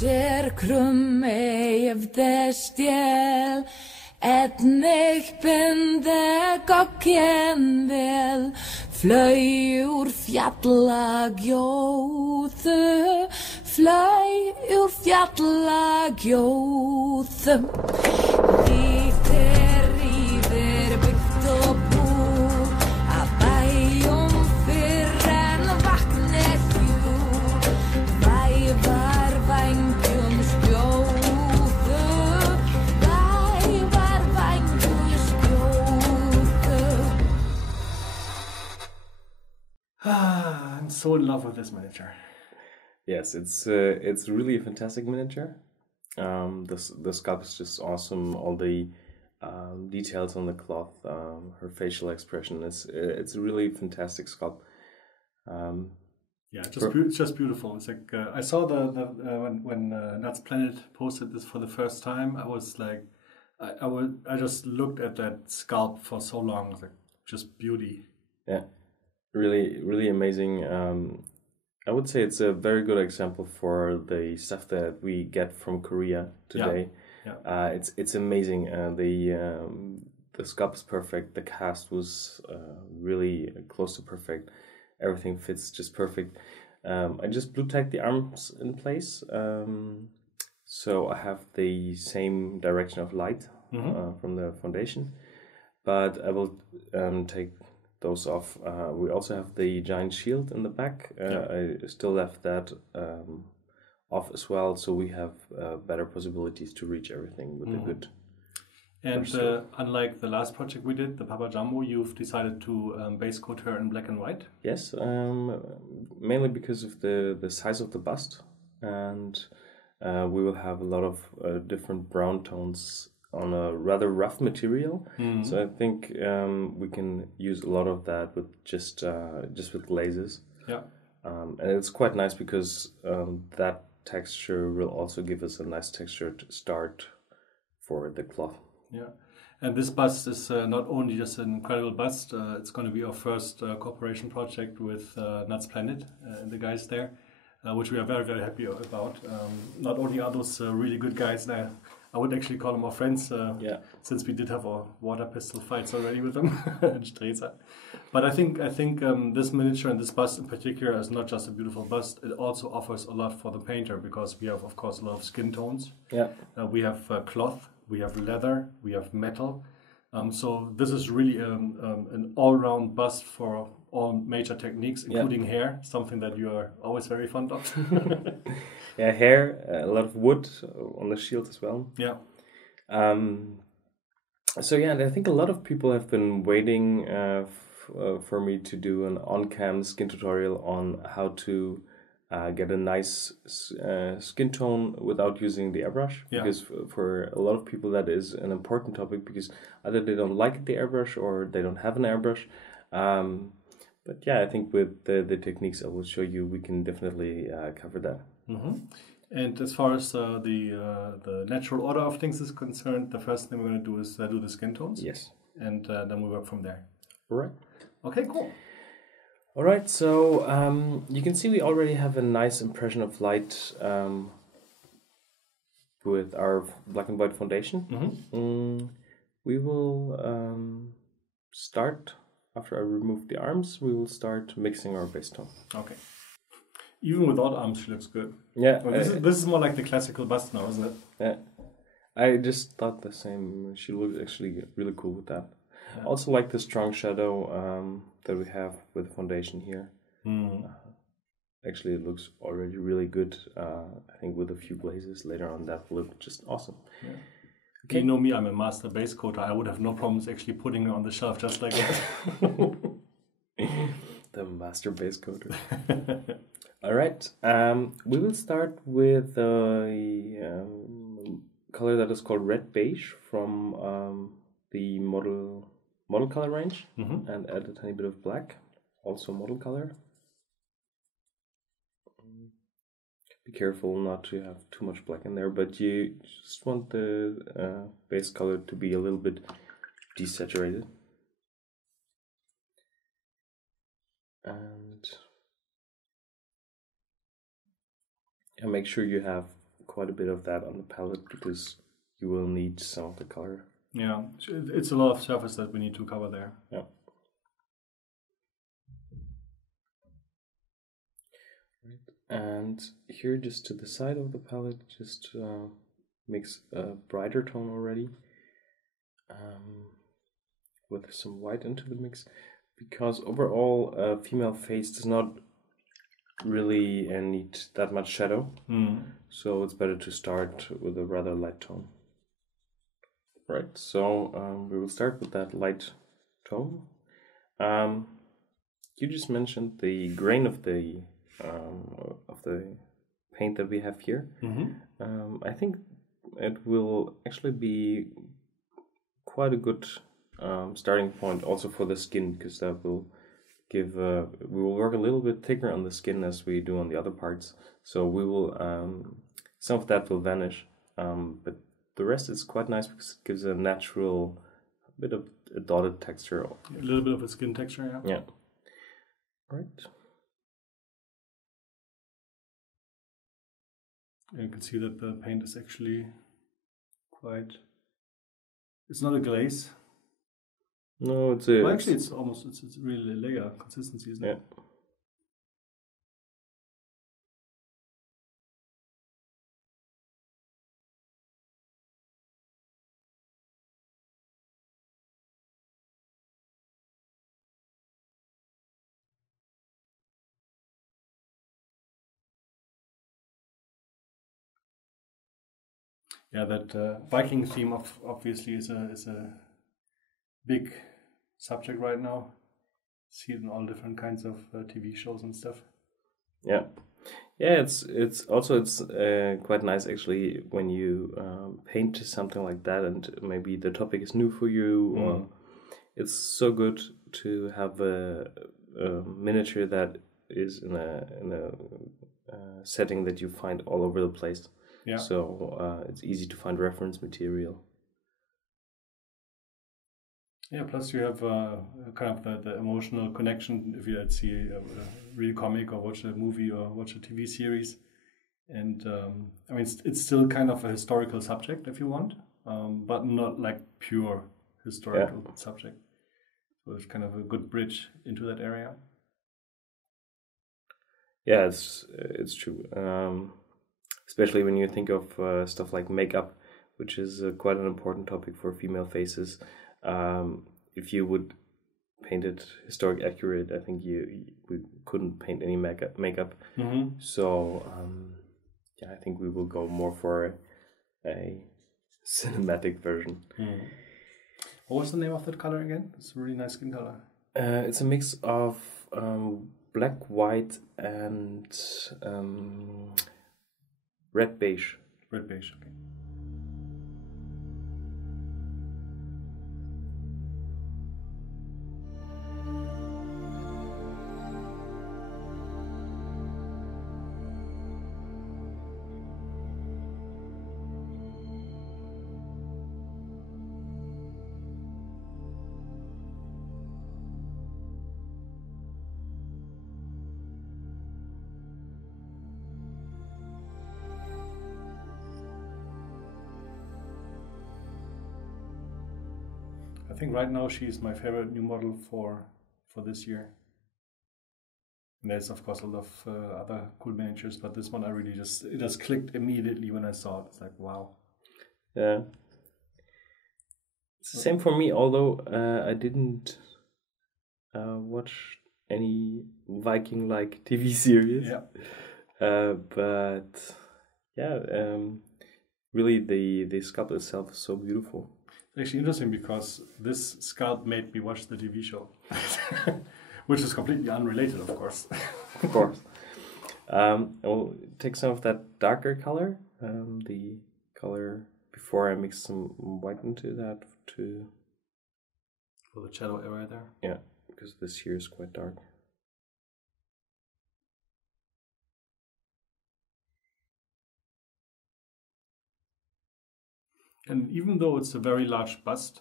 sér krummi efter stjäl ett nickbinde gocken väl flöj ur fjalla gjóðu flöj ur fjalla gjóðu Vítir yfir byggt og búr að bæjum fyrr en vaknir fjúr vævar vængjum skjóðu vævar vængjum skjóðu I'm so in love with this miniature. Yes, it's really a fantastic miniature. The sculpt is just awesome. All the details on the cloth, her facial expression. It's a really fantastic sculpt. Yeah, it's just beautiful. It's like I saw when Nuts Planet posted this for the first time. I was like, I just looked at that sculpt for so long. It's like just beauty. Yeah, really, really amazing. I would say it's a very good example for the stuff that we get from Korea today. Yeah. It's amazing. The sculpt is perfect. The cast was really close to perfect. Everything fits just perfect. I just blue tacked the arms in place, so I have the same direction of light from the foundation. But I will take those off. We also have the giant shield in the back. I still left that off as well, so we have better possibilities to reach everything with a good. And unlike the last project we did, the Papa Jumbo, you've decided to base coat her in black and white? Yes, mainly because of the size of the bust, and we will have a lot of different brown tones on a rather rough material. So I think we can use a lot of that with just with glazes. Yeah. And it's quite nice because that texture will also give us a nice textured start for the cloth. Yeah, and this bust is not only just an incredible bust, it's going to be our first cooperation project with Nuts Planet and the guys there, which we are very, very happy about. Not only are those really good guys there, I would actually call them our friends, since we did have our water pistol fights already with them. But I think this miniature and this bust in particular is not just a beautiful bust, it also offers a lot for the painter, because we have, of course, a lot of skin tones. Yeah. We have cloth, we have leather, we have metal. So this is really an all-round bust for all major techniques, including hair, something that you are always very fond of. Yeah, hair, a lot of wood on the shield as well. Yeah. So yeah, I think a lot of people have been waiting for me to do an on-cam skin tutorial on how to get a nice skin tone without using the airbrush. Yeah. Because for a lot of people that is an important topic, because either they don't like the airbrush or they don't have an airbrush. But yeah, I think with the techniques I will show you, we can definitely cover that. And as far as the natural order of things is concerned, the first thing we're going to do is do the skin tones. Yes. And then we work from there. All right. Okay, cool. All right, so you can see we already have a nice impression of light with our black and white foundation. We will start, after I remove the arms, we will start mixing our base tone. Okay. Even without arms, she looks good. Yeah. Well, this is more like the classical bust now, isn't it? Yeah. I just thought the same. She looks actually really cool with that. Yeah. Also like the strong shadow that we have with the foundation here. Actually, it looks already really good. I think with a few glazes later on, that will look just awesome. Yeah. Okay. You know me, I'm a master base coater. I would have no problems actually putting it on the shelf just like that. The master base coater. All right. We will start with the color that is called red beige from the model color range, and add a tiny bit of black, also model color. Be careful not to have too much black in there, but you just want the base color to be a little bit desaturated. And make sure you have quite a bit of that on the palette because you will need some of the color. Yeah, it's a lot of surface that we need to cover there. Yeah. And here, just to the side of the palette, just mix a brighter tone already with some white into the mix, because overall a female face does not really need that much shadow, so it's better to start with a rather light tone. Right, so we will start with that light tone. You just mentioned the grain of the paint that we have here. I think it will actually be quite a good starting point also for the skin, because that will give we will work a little bit thicker on the skin as we do on the other parts, so we will some of that will vanish, but the rest is quite nice because it gives a natural bit of a dotted texture. A little bit of a skin texture, yeah. Right. And you can see that the paint is actually quite... It's not a glaze. No, it's a... Well, actually, it's really a layer consistency, isn't it? Yeah, that Viking theme obviously is a big subject right now. See it in all different kinds of TV shows and stuff. Yeah, it's also quite nice actually when you paint something like that, and maybe the topic is new for you, or it's so good to have a miniature that is in a setting that you find all over the place. Yeah. So it's easy to find reference material. Yeah, plus you have kind of the emotional connection if you see a real comic or watch a movie or watch a TV series. And I mean, it's still kind of a historical subject if you want, but not like pure historical subject. So it's kind of a good bridge into that area. Yeah, it's true. Especially when you think of stuff like makeup, which is quite an important topic for female faces. If you would paint it historic accurate, I think we couldn't paint any makeup. So I think we will go more for a cinematic version. What was the name of that color again? It's a really nice skin color. It's a mix of black, white, and red beige. Red beige, okay. I think right now she's my favorite new model for this year. And there's of course a lot of other cool miniatures, but this one I really it just clicked immediately when I saw it. It's like, wow. Yeah. It's the same for me, although I didn't watch any Viking-like TV series. Yeah. But yeah, really the sculpt itself is so beautiful. It's actually interesting because this sculpt made me watch the TV show, which is completely unrelated, of course. Of course. I'll take some of that darker color, the color before I mix some white into that for the shadow area there. Yeah, because this here is quite dark. And even though it's a very large bust,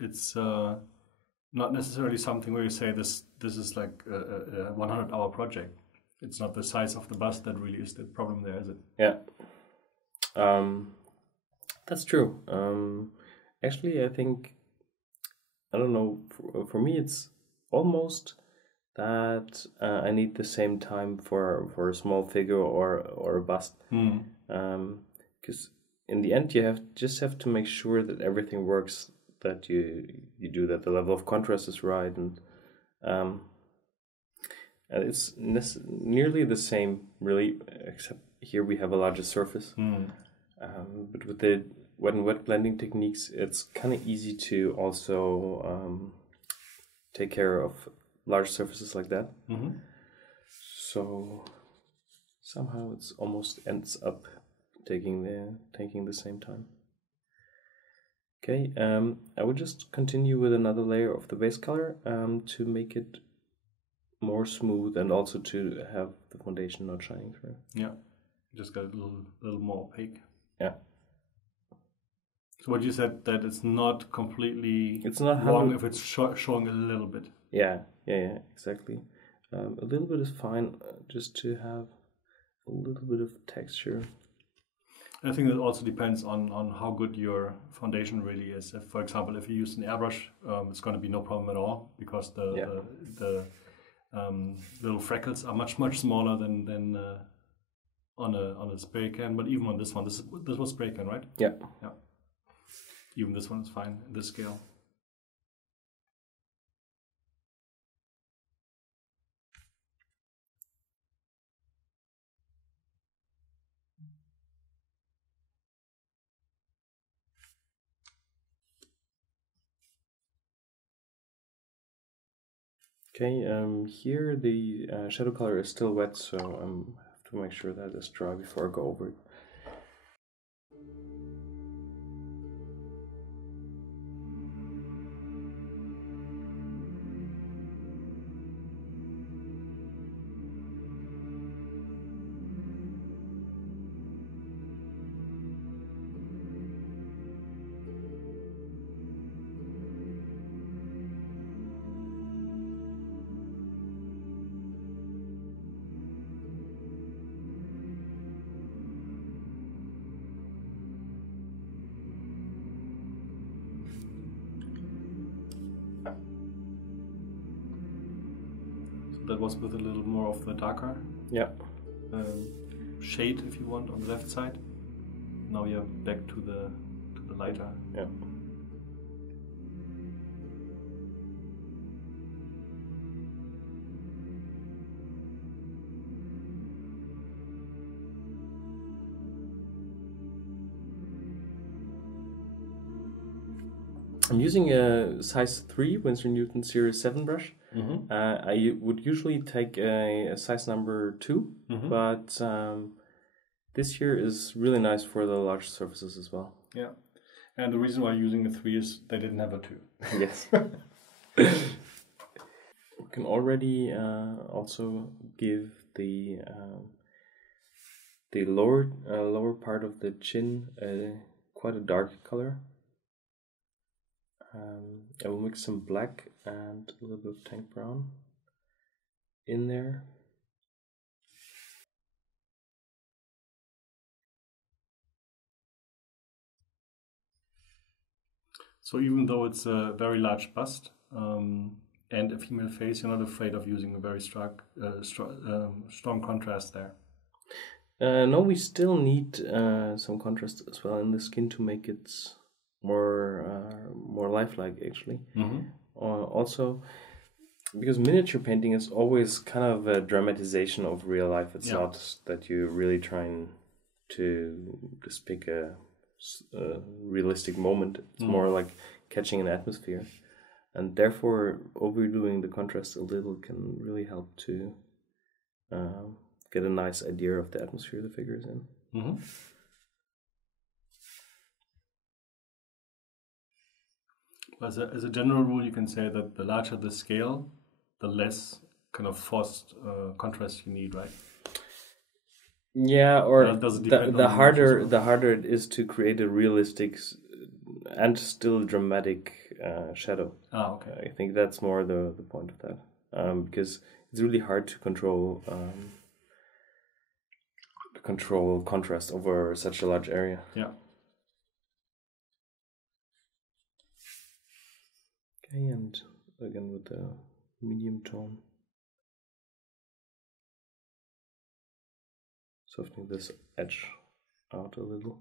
it's not necessarily something where you say this is like a 100-hour project. It's not the size of the bust that really is the problem there, is it? Yeah, That's true. Actually, I think, I don't know, for me it's almost that I need the same time for a small figure or a bust. Because in the end you just have to make sure that everything works, that you do that the level of contrast is right, and it's nearly the same really, except here we have a larger surface. But with the wet and wet blending techniques, it's kind of easy to also take care of large surfaces like that. So somehow it's almost ends up taking the same time. Okay, I would just continue with another layer of the base color to make it more smooth and also to have the foundation not shining through. Yeah, just got a little more opaque. Yeah. So what you said, that it's not completely It's not wrong if it's showing a little bit. Yeah, exactly. A little bit is fine, just to have a little bit of texture. I think it also depends on how good your foundation really is. If, for example, if you use an airbrush, it's going to be no problem at all, because the little freckles are much smaller than on a spray can. But even on this one, this was spray can, right? Yeah. Even this one is fine in this scale. Okay, here the shadow color is still wet, so I have to make sure that it's dry before I go over it. That was with a little more of the darker shade, if you want, on the left side. Now you're back to the lighter. Yeah. I'm using a size 3 Winsor Newton Series 7 brush. I would usually take a size number 2, but this here is really nice for the large surfaces as well. Yeah, and the reason why I'm using a 3 is they didn't have a 2. Yes. We can already also give the lower part of the chin quite a dark color. I will mix some black and a little bit of tank brown in there. So even though it's a very large bust and a female face, you're not afraid of using a very strong contrast there? No, we still need some contrast as well in the skin to make it more lifelike, actually. Also, because miniature painting is always kind of a dramatization of real life. It's not that you're really trying to just pick a realistic moment. It's more like catching an atmosphere, and therefore overdoing the contrast a little can really help to get a nice idea of the atmosphere the figure is in. As a general rule, you can say that the larger the scale, the less kind of forced contrast you need, right? Yeah, or does it depend the on harder it is to create a realistic and still dramatic shadow. Okay. I think that's more the point of that, because it's really hard to control the control contrast over such a large area. Yeah. Okay, and again with the medium tone. Softening this edge out a little.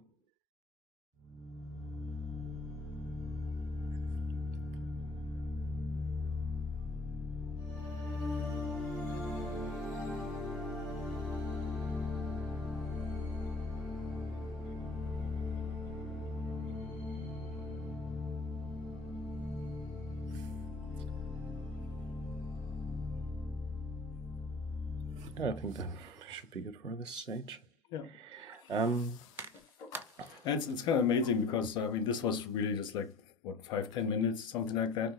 I think that should be good for this stage. Yeah. And it's kind of amazing because I mean this was really just like what 5-10 minutes, something like that,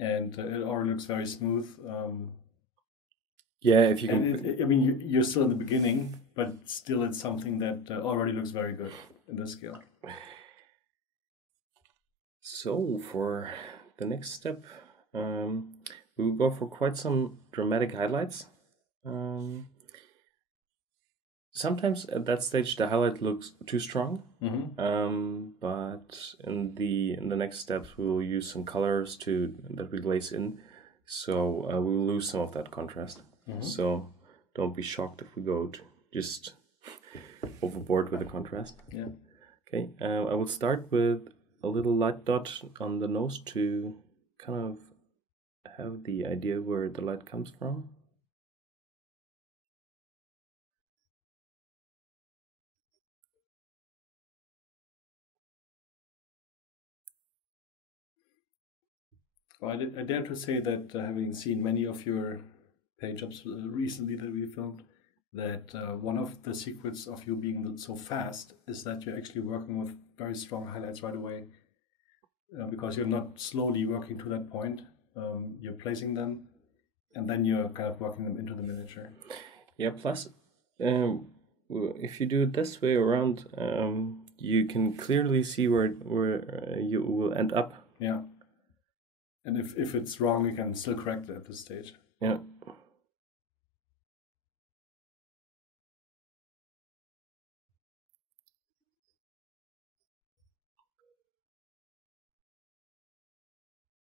and it already looks very smooth. Yeah, if you can. And I mean you're still in the beginning, but still it's something that already looks very good in this scale. So for the next step, we will go for quite some dramatic highlights. Sometimes at that stage the highlight looks too strong, but in the next steps we will use some colors that we glaze in, so we will lose some of that contrast. So don't be shocked if we go just overboard with the contrast. Yeah. Okay. I will start with a little light dot on the nose to kind of have the idea where the light comes from. Well, I dare to say that having seen many of your paint jobs recently that we filmed, that one of the secrets of you being so fast is that you're actually working with very strong highlights right away, because you're not slowly working to that point. You're placing them, and then you're kind of working them into the miniature. Yeah. Plus, if you do it this way around, you can clearly see where you will end up. Yeah. And if it's wrong, you can still correct it at this stage. Yeah.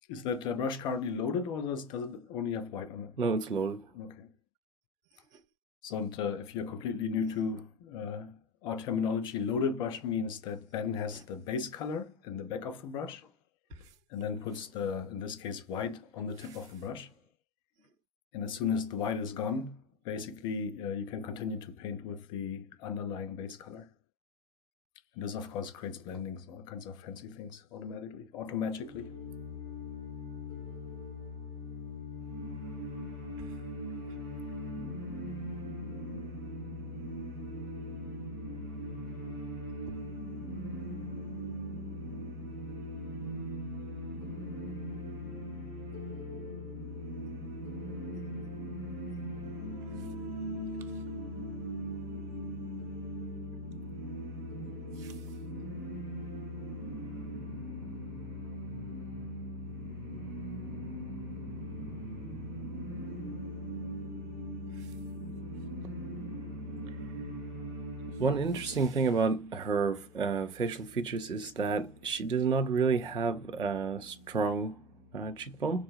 Is that brush currently loaded, or does it only have white on it? No, it's loaded. Okay. So and, if you're completely new to our terminology, loaded brush means that Ben has the base color in the back of the brush, and then puts in this case, white on the tip of the brush. And as soon as the white is gone, basically you can continue to paint with the underlying base color. And this, of course, creates blendings, all kinds of fancy things automatically. One interesting thing about her facial features is that she does not really have a strong cheekbone.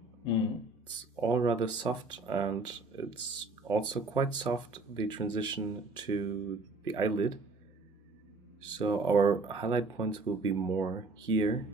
It's all rather soft, and it's also quite soft, the transition to the eyelid. So our highlight points will be more here.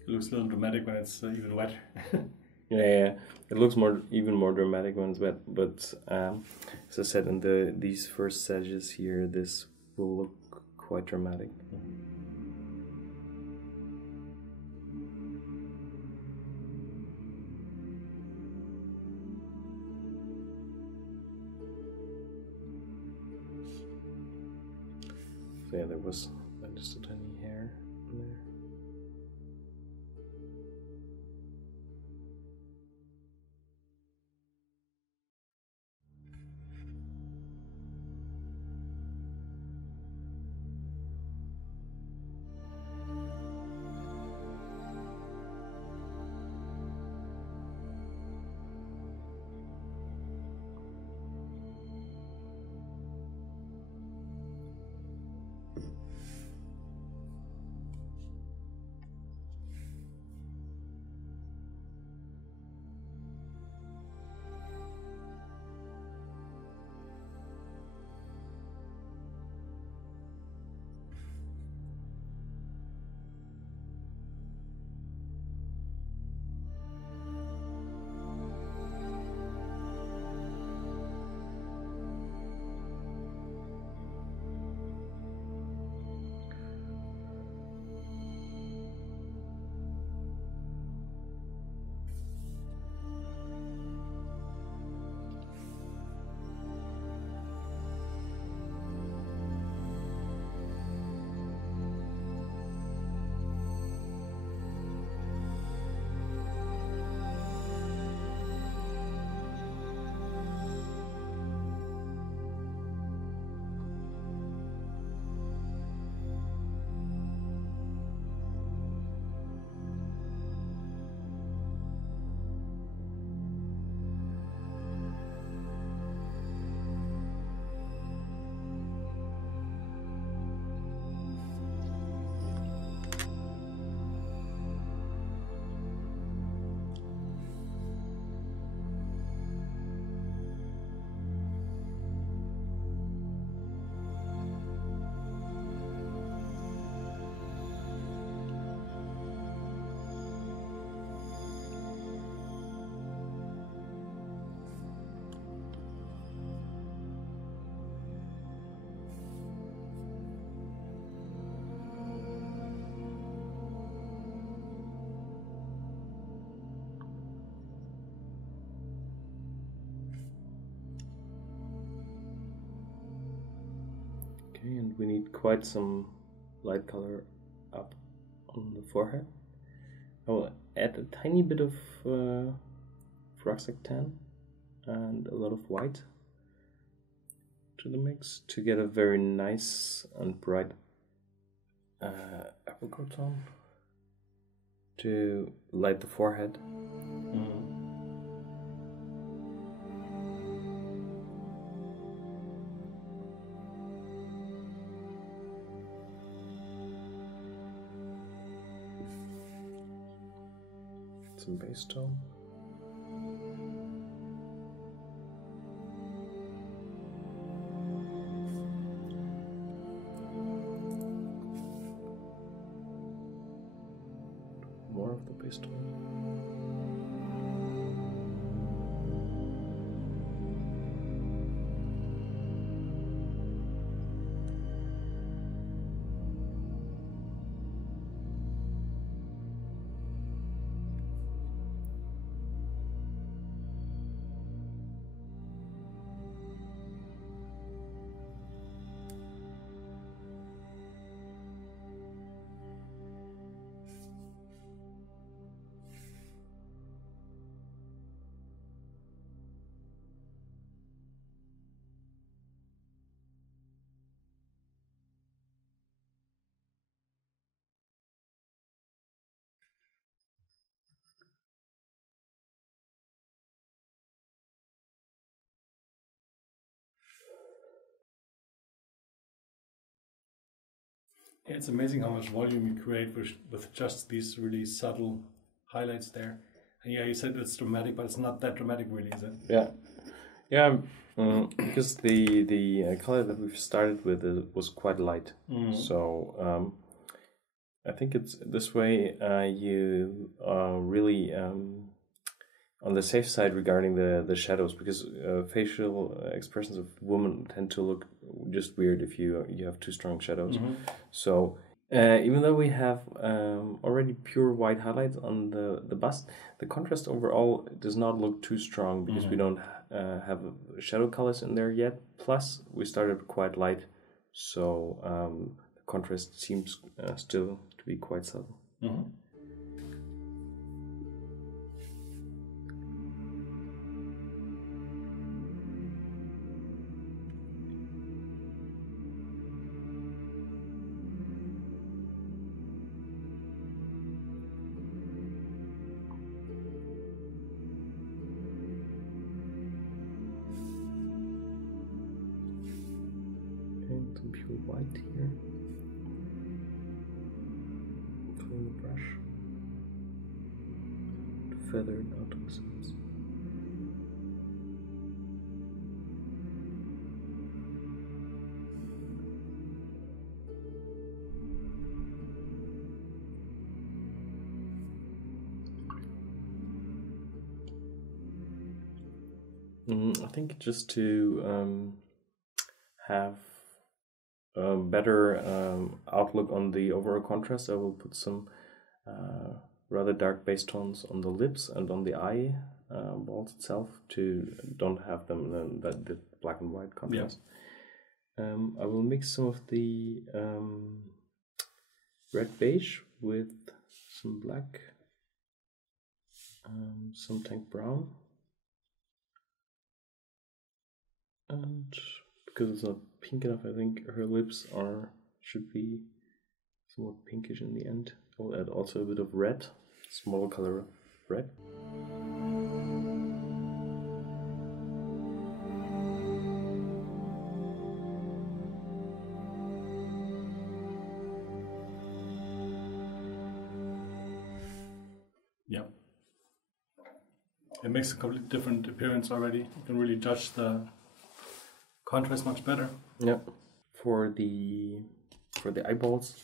It looks a little dramatic when it's even wet. Yeah, it looks even more dramatic when it's wet. But as I said, in these first edges here, this will look quite dramatic. there was just a tiny hair in there. Okay, and we need quite some light color up on the forehead. I will add a tiny bit of peroxide tan and a lot of white to the mix to get a very nice and bright apricot tone to light the forehead. Some base tone. More of the base tone. Yeah, it's amazing how much volume you create with just these really subtle highlights there. And yeah, you said it's dramatic, but it's not that dramatic, really, is it? Yeah, yeah, because the color that we've started with was quite light, so I think it's this way. You are really on the safe side regarding the shadows, because facial expressions of women tend to look just weird if you have too strong shadows. So even though we have already pure white highlights on the bust, the contrast overall does not look too strong because we don't have shadow colors in there yet. Plus, we started quite light so the contrast seems still to be quite subtle. Mm-hmm. And some pure white here. From the brush to feather it out to the sides. I think just to have a better outlook on the overall contrast, I will put some rather dark base tones on the lips and on the eye balls itself to don't have them in the black and white contrast. Yeah. I will mix some of the red beige with some black, some tank brown. And because it's not pink enough, I think her lips should be somewhat pinkish in the end. I'll add also a bit of red, small color of red. Yeah. It makes a completely different appearance already. You can really judge the contrast much better. Yeah. For the eyeballs,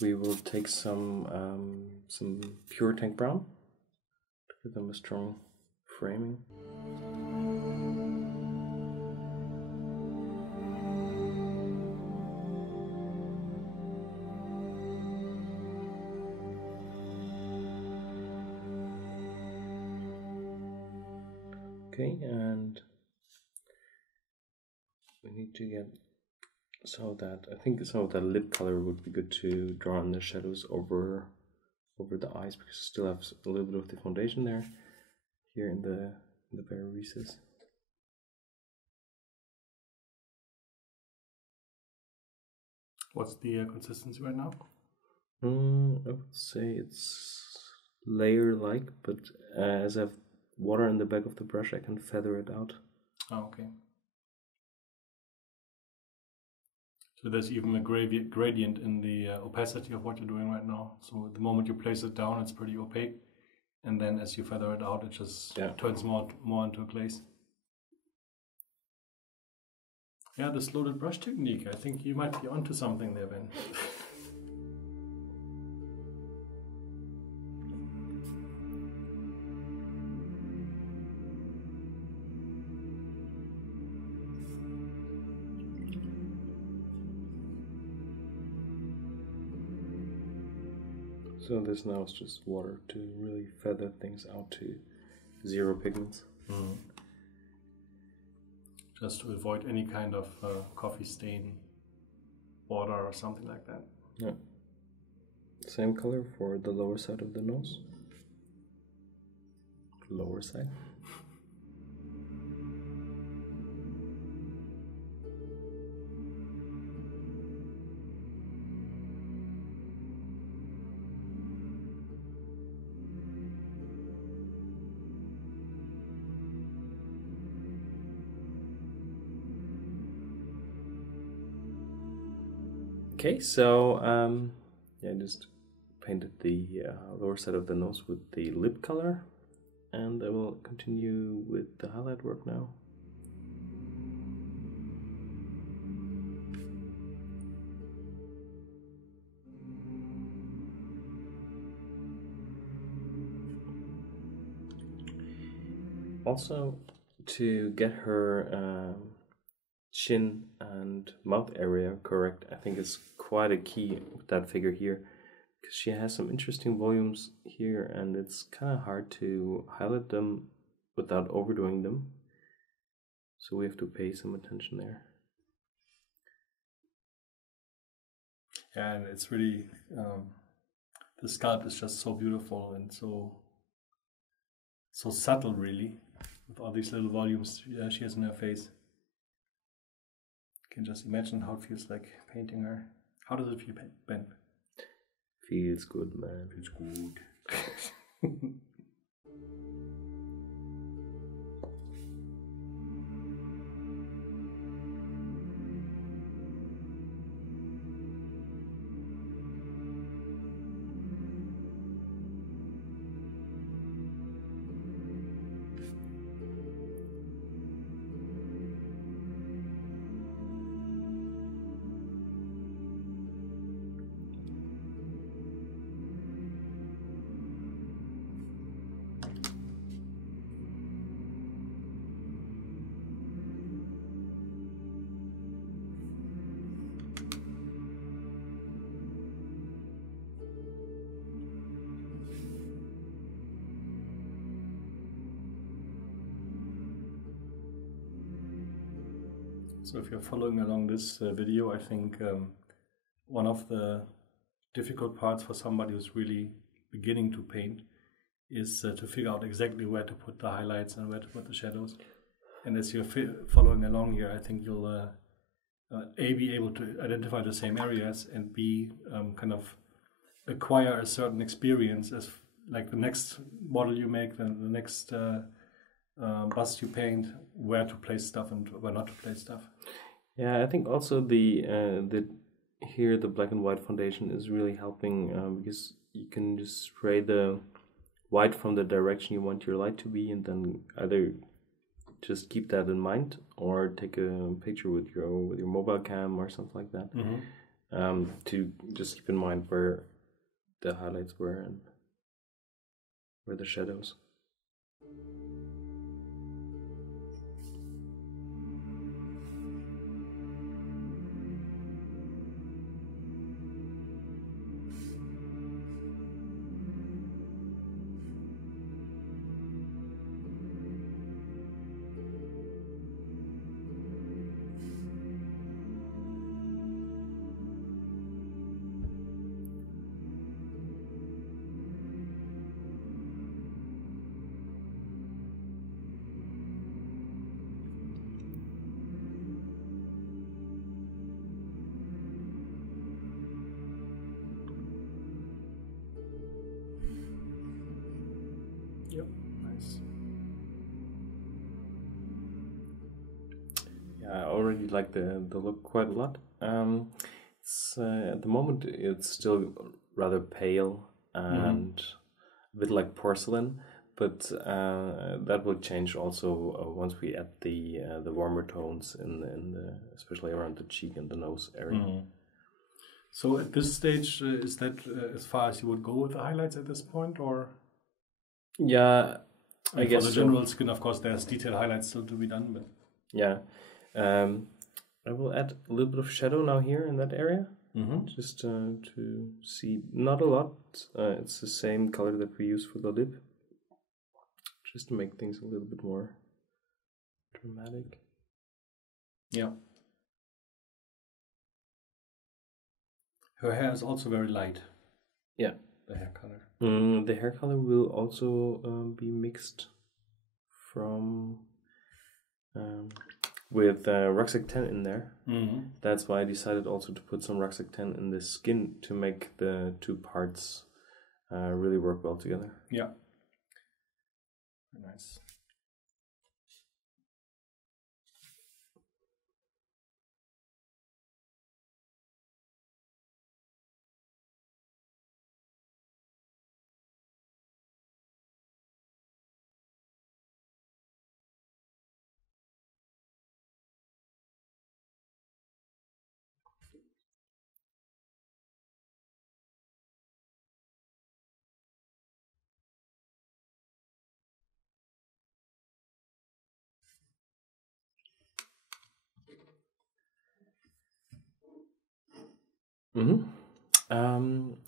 we will take some pure tank brown to give them a strong framing. Okay, and we need to get I think some of that lip color would be good to draw in the shadows over the eyes, because you still have a little bit of the foundation there, here in the very recess. What's the consistency right now? I would say it's layer-like, but as I have water in the back of the brush, I can feather it out. Oh, okay. So there's even a gradient in the opacity of what you're doing right now. So the moment you place it down, it's pretty opaque. And then as you feather it out, it just turns more into a glaze. Yeah, this loaded brush technique, I think you might be onto something there, Ben. So this now is just water to really feather things out to zero pigments. Mm. Just to avoid any kind of coffee stain, water or something like that. Yeah. Same color for the lower side of the nose. Lower side. Okay, so I just painted the lower side of the nose with the lip color, and I will continue with the highlight work now. Also, to get her chin and mouth area correct, I think is quite a key with that figure here, because she has some interesting volumes here, and it's kind of hard to highlight them without overdoing them. So we have to pay some attention there. Yeah, and it's really the sculpt is just so beautiful and so subtle, really, with all these little volumes she has in her face. You can just imagine how it feels like painting her. How does it feel, Ben? Feels good, man. Feels good. So if you're following along this video, I think one of the difficult parts for somebody who's really beginning to paint is to figure out exactly where to put the highlights and where to put the shadows. And as you're following along here, I think you'll A, be able to identify the same areas, and B, kind of acquire a certain experience as like the next model you make, then the next bust you paint, where to place stuff and where not to place stuff. Yeah, I think also the here the black and white foundation is really helping because you can just spray the white from the direction you want your light to be, and then either just keep that in mind or take a picture with your mobile cam or something like that, to just keep in mind where the highlights were and where the shadows. Yep, nice. Yeah, I already like the look quite a lot. It's at the moment it's still rather pale and a bit like porcelain, but that will change also once we add the warmer tones in the especially around the cheek and the nose area. So at this stage, is that as far as you would go with the highlights at this point, or? Yeah, I guess for the general skin, of course, there's detailed highlights still to be done, but yeah. I will add a little bit of shadow now here in that area, just to see, not a lot. It's the same color that we use for the lip, just to make things a little bit more dramatic. yeah. Her hair is also very light. Yeah. The hair color. The hair color will also be mixed from with Rucksack 10 in there. That's why I decided also to put some Rucksack 10 in the skin to make the two parts really work well together. Yeah. Nice.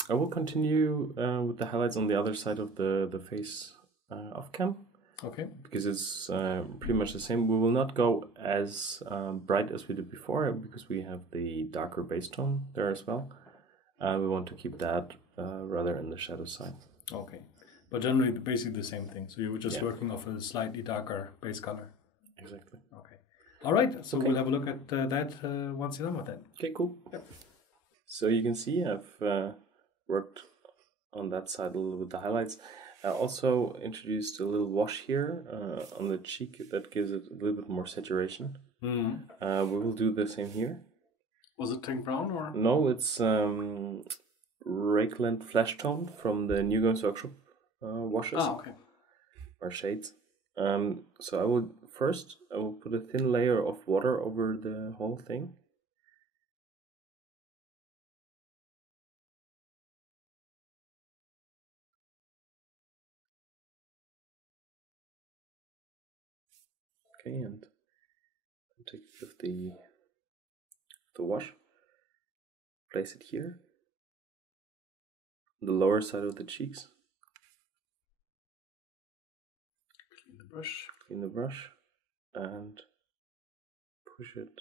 I will continue with the highlights on the other side of the face off cam. Okay. Because it's pretty much the same. We will not go as bright as we did before because we have the darker base tone there as well. We want to keep that rather in the shadow side. Okay. But generally, basically the same thing. So you were just Yeah. working off a slightly darker base color. Exactly. Okay. All right. So we'll have a look at that once you're done with that. Okay, cool. Yep. So you can see I've worked on that side a little with the highlights. I also introduced a little wash here on the cheek that gives it a little bit more saturation. Mm. We will do the same here. Was it tank brown or? No, it's Rakeland Flash Tone from the New Games Workshop washes Okay. or shades. So I will put a thin layer of water over the whole thing. Okay, and take a bit of the wash, place it here, on the lower side of the cheeks. Clean the brush. Clean the brush and push it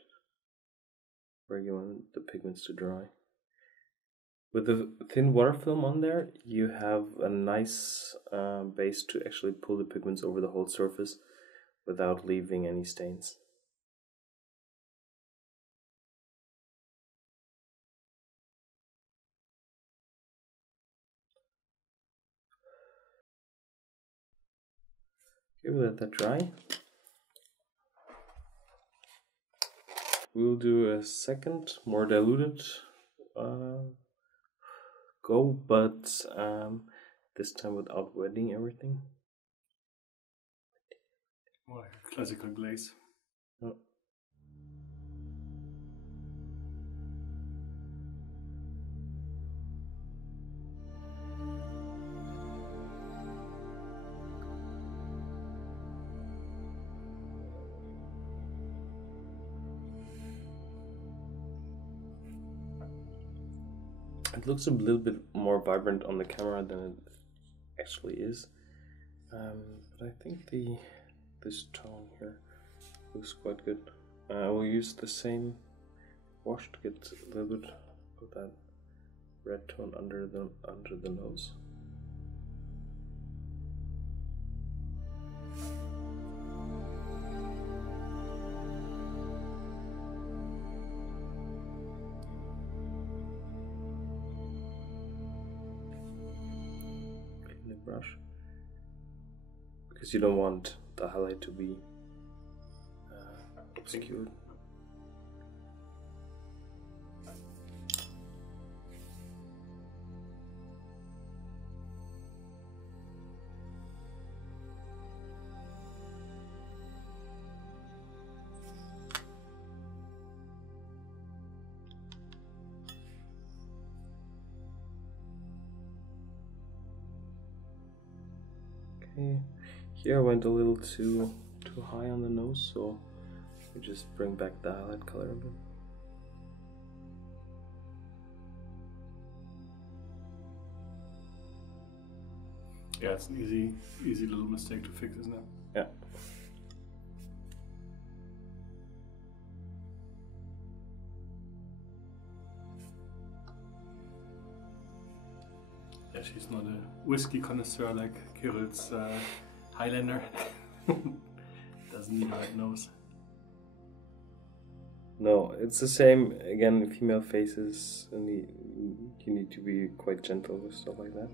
where you want the pigments to dry. With the thin water film on there, you have a nice base to actually pull the pigments over the whole surface without leaving any stains. Okay, we'll let that dry. We'll do a second, more diluted go, but this time without wetting everything. More like a classical glaze. Oh. It looks a little bit more vibrant on the camera than it actually is, but I think this tone here looks quite good. I will use the same wash to get a little bit of that red tone under the nose. Clean the brush because you don't want the highlight to be obscured. Okay, here I went a little too high on the nose, so we just bring back the highlight color a bit. Yeah, it's an easy little mistake to fix, isn't it? Yeah. Yeah, she's not a whiskey connoisseur like Kirill's Highlander. Doesn't need a red nose. No, it's the same. Again, female faces, and you need to be quite gentle with stuff like that.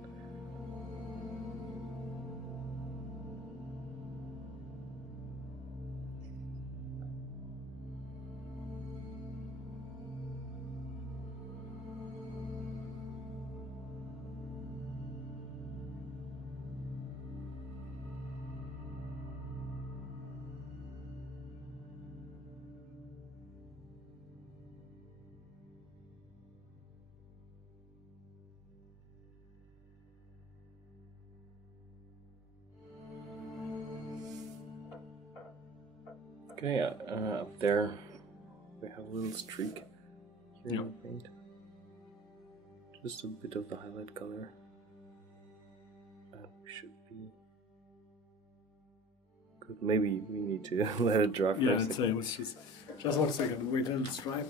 Okay, up there we have a little streak here in the paint. Just a bit of the highlight color. And we should be good. Maybe we need to let it dry for Yeah, a I'd say second. it was just 1 second. Wait till it's dry.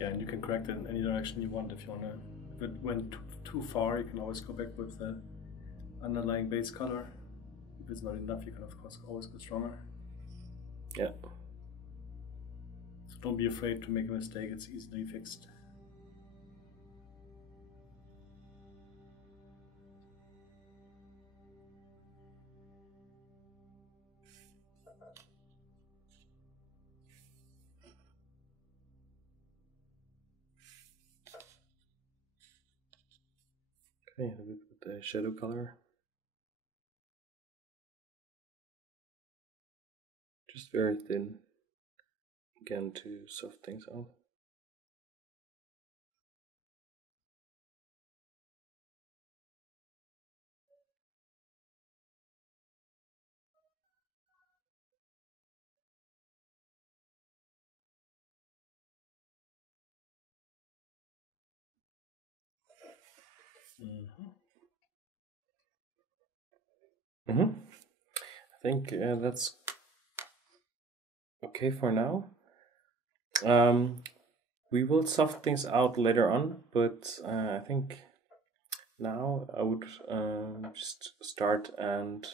Yeah, and you can correct it in any direction you want. If you want to, if it went too far, you can always go back with the underlying base color. If it's not enough, you can of course always go stronger. Yeah. So don't be afraid to make a mistake, it's easily fixed. Okay, a bit with the shadow color. Just very thin, again, to soft things out. I think that's okay for now. We will soft things out later on, but I think now I would just start and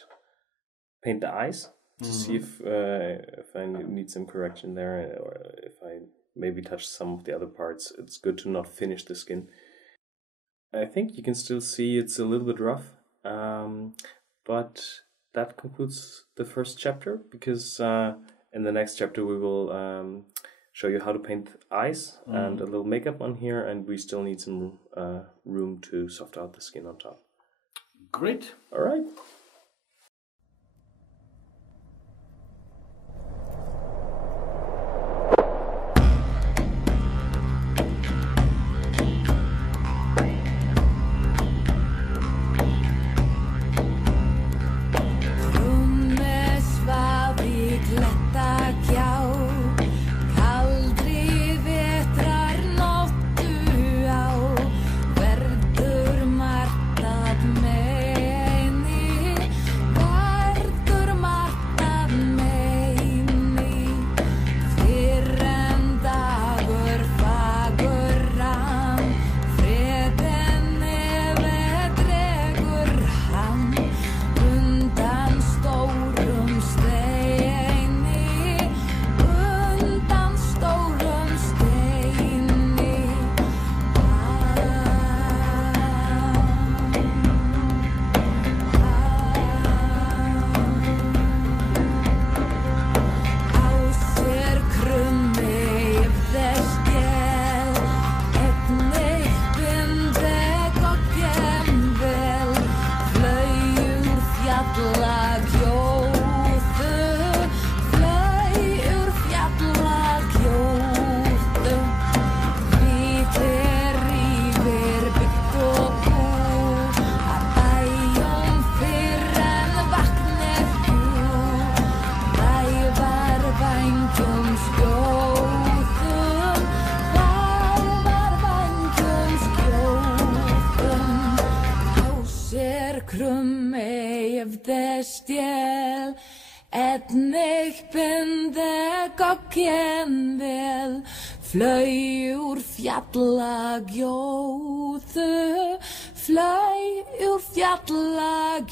paint the eyes to see if I need some correction there, or if I maybe touch some of the other parts. It's good to not finish the skin. I think you can still see it's a little bit rough, but that concludes the first chapter, because in the next chapter we will show you how to paint eyes and a little makeup on here, and we still need some room to soft out the skin on top. Great. All right. Flöj ur fjallagjóðu, flöj ur fjallagjóðu.